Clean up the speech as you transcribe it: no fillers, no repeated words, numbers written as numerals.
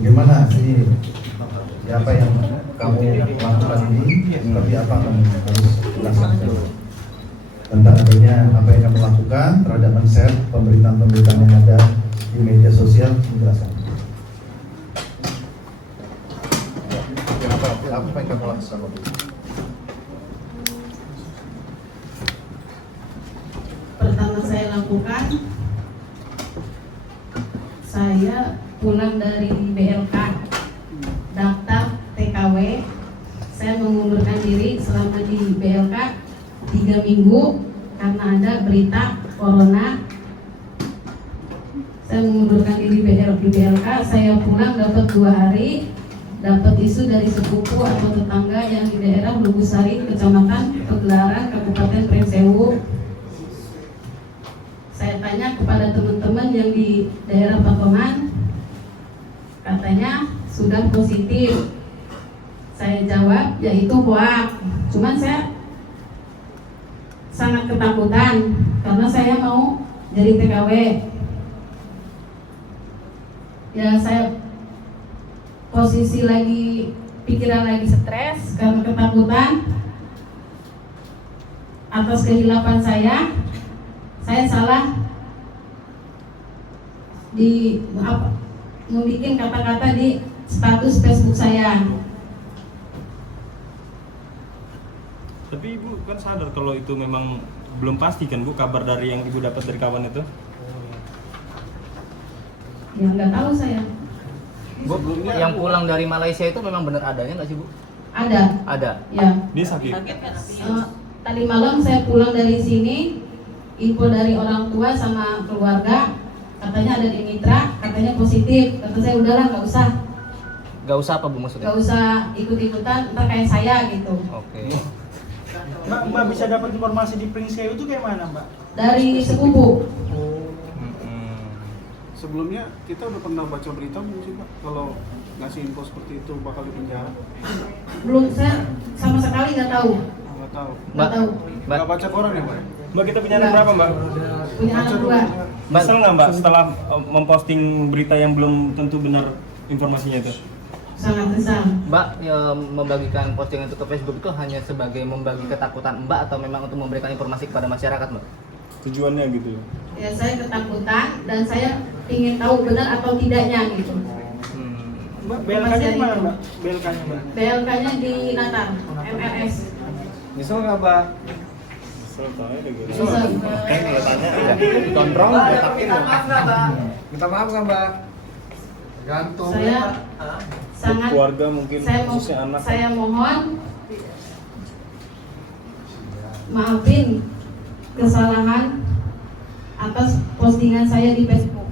Bagaimana ini? Apa yang kamu lakukan ini? Tapi apa kamu harus lakukan? Tentang adanya apa yang kamu lakukan terhadap men-share pemberitaan-pemberitaan yang ada di media sosial, menjelaskan. Apa yang kamu lakukan? Pertama saya lakukan, saya pulang dari BLK, daftar TKW, saya mengundurkan diri selama di BLK 3 minggu karena ada berita corona. Saya mengundurkan diri di BLK, saya pulang dapat 2 hari, dapat isu dari sepupu atau tetangga yang di daerah Lubusari, Kecamatan Pegelaran, Kabupaten Pringsewu. Saya tanya kepada teman-teman yang di daerah Patongan, katanya sudah positif. Saya jawab, yaitu hoax. Cuman saya sangat ketakutan karena saya mau jadi TKW. Ya, saya posisi lagi, pikiran lagi stres karena ketakutan atas kehilapan saya salah di membuat kata-kata di status Facebook saya. Tapi ibu kan sadar kalau itu memang belum pasti kan bu, kabar dari yang ibu dapat dari kawan itu? Ya nggak tahu saya. Bu, yang pulang dari Malaysia itu memang benar adanya nggak sih bu? Ada. Ada. Ya. Dia sakit? Tadi malam saya pulang dari sini, info dari orang tua sama keluarga, katanya ada di Mitra, katanya positif. Kata saya udahlah nggak usah. Nggak usah apa bu maksudnya? Nggak usah ikut-ikutan, ntar kayak saya gitu. Oke. Mbak bisa dapat informasi di Pringsewu itu kayak mana Mbak? Dari sepupu. Sebelumnya kita udah pernah baca berita belum sih Pak kalau ngasih info seperti itu bakal dipenjara? Belum, saya sama sekali nggak tahu. Nggak tahu. Nggak tahu. Nggak baca koran ya Pak? Mbak, kita punya anak berapa mbak? Punya anak 2. Nyesel nggak mbak setelah memposting berita yang belum tentu benar informasinya itu? Sangat besar. Mbak membagikan postingan itu ke Facebook itu hanya sebagai membagi ketakutan Mbak atau memang untuk memberikan informasi kepada masyarakat Mbak? Tujuannya gitu. Ya saya ketakutan dan saya ingin tahu benar atau tidaknya gitu. Mbak BLK-nya di mana Mbak? BLK-nya Mbak? BLK-nya di Natar, MRS. Nyesel nggak Mbak? Bisa. Kalau tanya Gondrong, letakin. Minta maaf nggak Mbak? Gantung. Saya sangat keluarga mungkin khususnya anak. saya mohon maafin kesalahan atas postingan saya di Facebook.